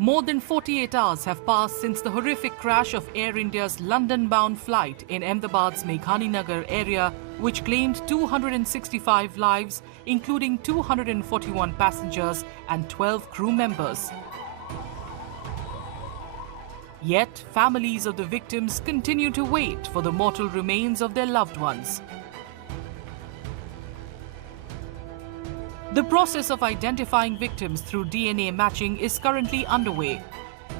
More than 48 hours have passed since the horrific crash of Air India's London-bound flight in Ahmedabad's Nagar area, which claimed 265 lives, including 241 passengers and 12 crew members. Yet, families of the victims continue to wait for the mortal remains of their loved ones. The process of identifying victims through DNA matching is currently underway.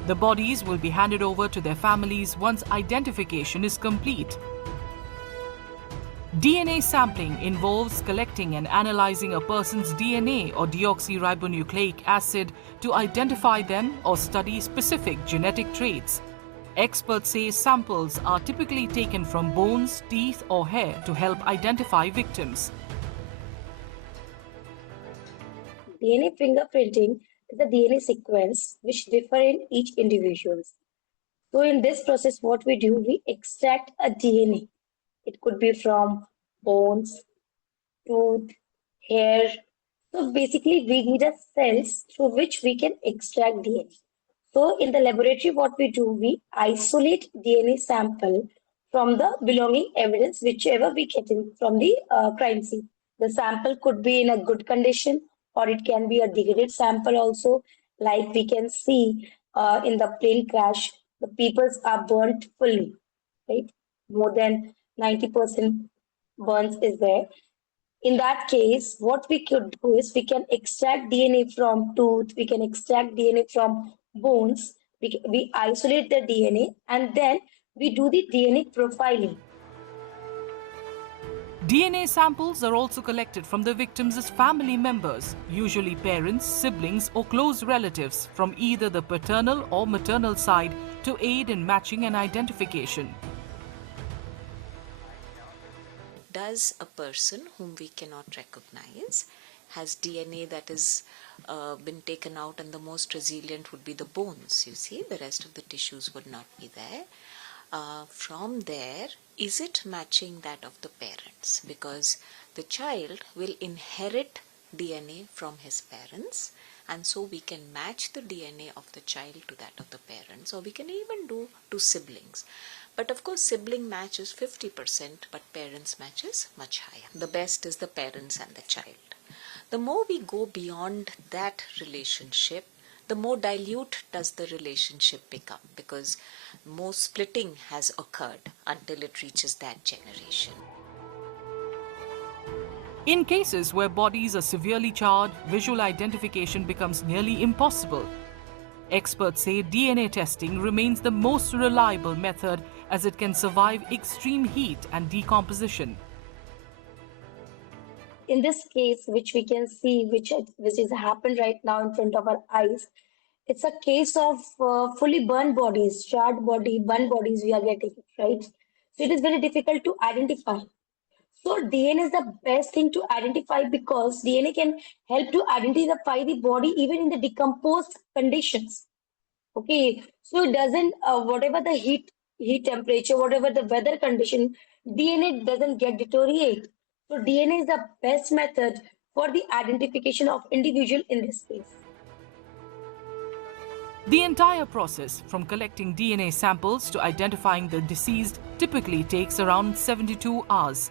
The bodies will be handed over to their families once identification is complete. DNA sampling involves collecting and analyzing a person's DNA or deoxyribonucleic acid to identify them or study specific genetic traits. Experts say samples are typically taken from bones, teeth or hair to help identify victims. DNA fingerprinting is a DNA sequence which differ in each individual. So in this process, what we do, we extract a DNA. It could be from bones, tooth, hair. So basically, we need a cells through which we can extract DNA. So in the laboratory, what we do, we isolate DNA sample from the belonging evidence, whichever we get in from the crime scene. The sample could be in a good condition, or it can be a degraded sample also. Like we can see in the plane crash, the peoples are burnt fully, right? More than 90% burns is there. In that case, what we could do is we can extract DNA from tooth, we can extract DNA from bones, we isolate the DNA and then we do the DNA profiling. DNA samples are also collected from the victims' family members, usually parents, siblings or close relatives from either the paternal or maternal side to aid in matching and identification. Does a person whom we cannot recognize has DNA that has been taken out, and the most resilient would be the bones, you see, the rest of the tissues would not be there. From there, is it matching that of the parents? Because the child will inherit DNA from his parents, and so we can match the DNA of the child to that of the parents, or we can even do to siblings. But of course, sibling match is 50%, but parents match is much higher. The best is the parents and the child. The more we go beyond that relationship, the more dilute does the relationship become, because more splitting has occurred until it reaches that generation. In cases where bodies are severely charred, visual identification becomes nearly impossible. Experts say DNA testing remains the most reliable method as it can survive extreme heat and decomposition. In this case, which we can see, which has happened right now in front of our eyes, it's a case of fully burned bodies, charred body, burned bodies we are getting, right? So it is very difficult to identify. So DNA is the best thing to identify because DNA can help to identify the body even in the decomposed conditions. Okay, so it doesn't, whatever the heat temperature, whatever the weather condition, DNA doesn't get deteriorate. So DNA is the best method for the identification of individual in this case. The entire process, from collecting DNA samples to identifying the deceased, typically takes around 72 hours.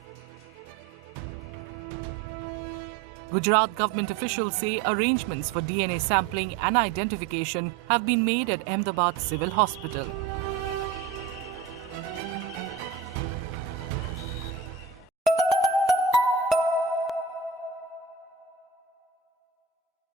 Gujarat government officials say arrangements for DNA sampling and identification have been made at Ahmedabad Civil Hospital.